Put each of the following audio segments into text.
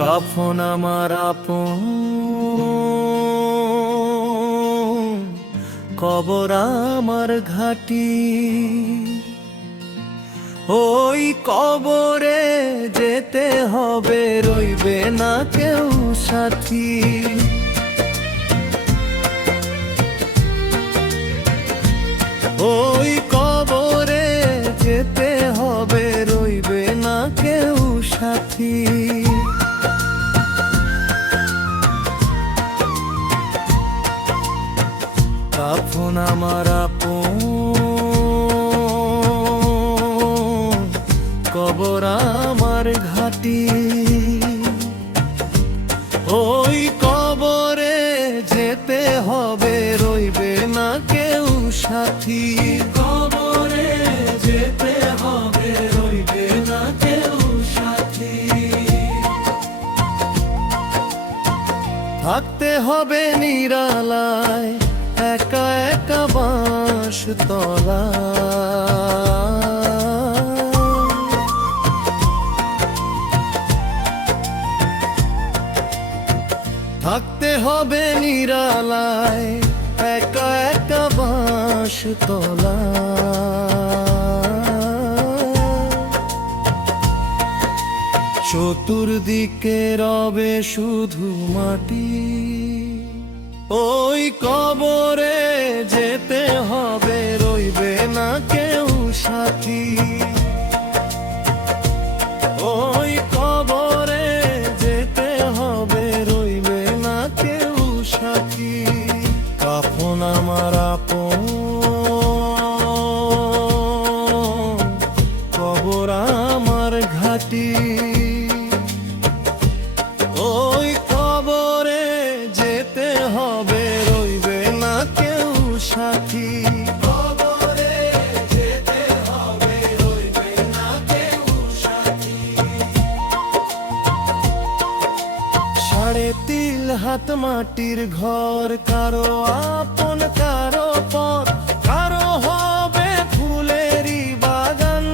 কাফন আমার আপন, কবর আমার ঘাটি। ওই কবরে যেতে হবে, রইবে না কেউ সাথী। ওই কবরে যেতে হবে, রইবে না কেউ সাথী। কাফন আমার আপন, কবর আমার ঘাটি। ওই কবরে যেতে হবে, রইবে না কেউ সাথী। কবরে যেতে হবে, রইবে না কেউ সাথী। থাকতে হবে নিরালায়, একা একা বাঁশ তলা। থাকতে হবে নিরালায়, একা একা বাঁশ তলা। চতুর্দিকে রবে শুধু মাটি। ওই কবরে যেতে হবে, রইবে না কেউ সাথী। ওই কবরে যেতে হবে, রইবে না কেউ সাথী। কাফন আমার আপন, কবর আমার ঘাটি। ওই কবরে যেতে হবে, রইবে না কেউ সাথী। কবরে যেতে হবে, রইবে না কেউ সাথী। 3.5 হাত মাটির ঘর, কারো আপন কারো পর। কারো হবে ফুলেরই বাগান,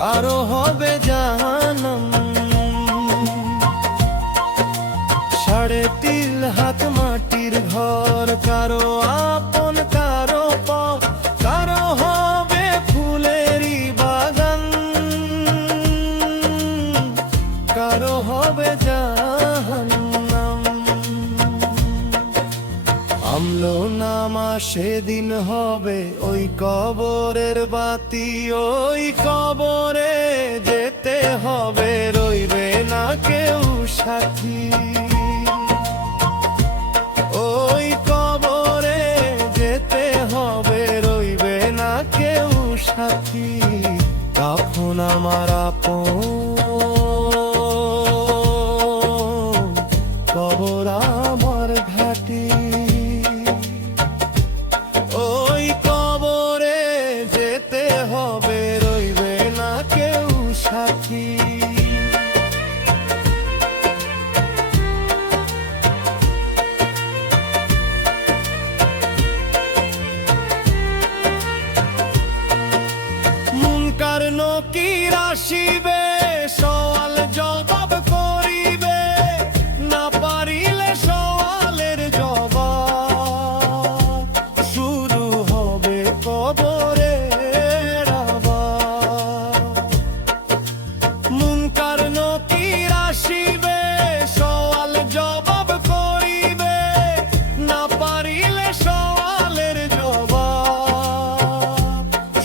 কারো হবে জাহান্নাম। 3.5 হাত মাটির ঘর, কারো আপন কারো পর। কারো হবে ফুলেরই বাগান, কারো হবে জাহান্নাম। আমলো নামা সেদিন হবে, ওই কবরের বাতি। ওই কবরে যেতে হবে, রইবে না কেউ সাথী। ওই কবরে যেতে হবে, রইবে না কেউ সাথী। কাফন আমার আপন, কবর আমার ঘাটি। ওই কবরে যেতে হবে, রইবে না কেউ সাথী। মুনকার নকির আসিবে, সওয়াল জবাব করিবে। না পারিলে সওয়ালের জবাব, শুরু হবে কবরের আওয়াজ। মুনকার নকির আসিবে, সওয়াল জবাব করিবে। না পারিলে সওয়ালের জবাব,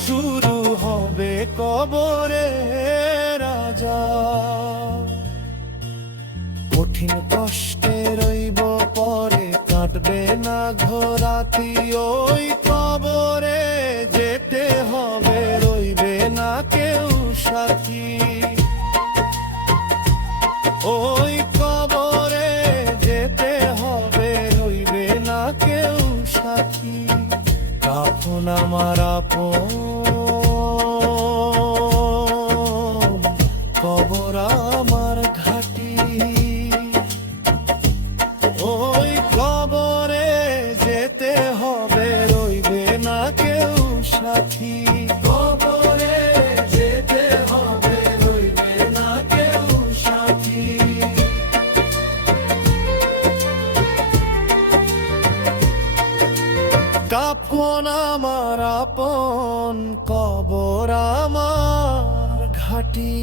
শুরু হবে কবরের আযাব। কঠিন কষ্টে রইব পরে, কাটবে না ঘোরাতি। ওই কবরে যেতে হবে, রইবে না কেউ সাথী। ওই কবরে যেতে হবে, রইবে না কেউ সাথী। কাফন আমার আপন, কবর আমার ঘাটি। ওই কবরে যেতে হবে, রইবে না কেউ সাথী। কবরে যেতে হবে, রইবে না কাফন আমার আপন, কবর আমার ঘাটি।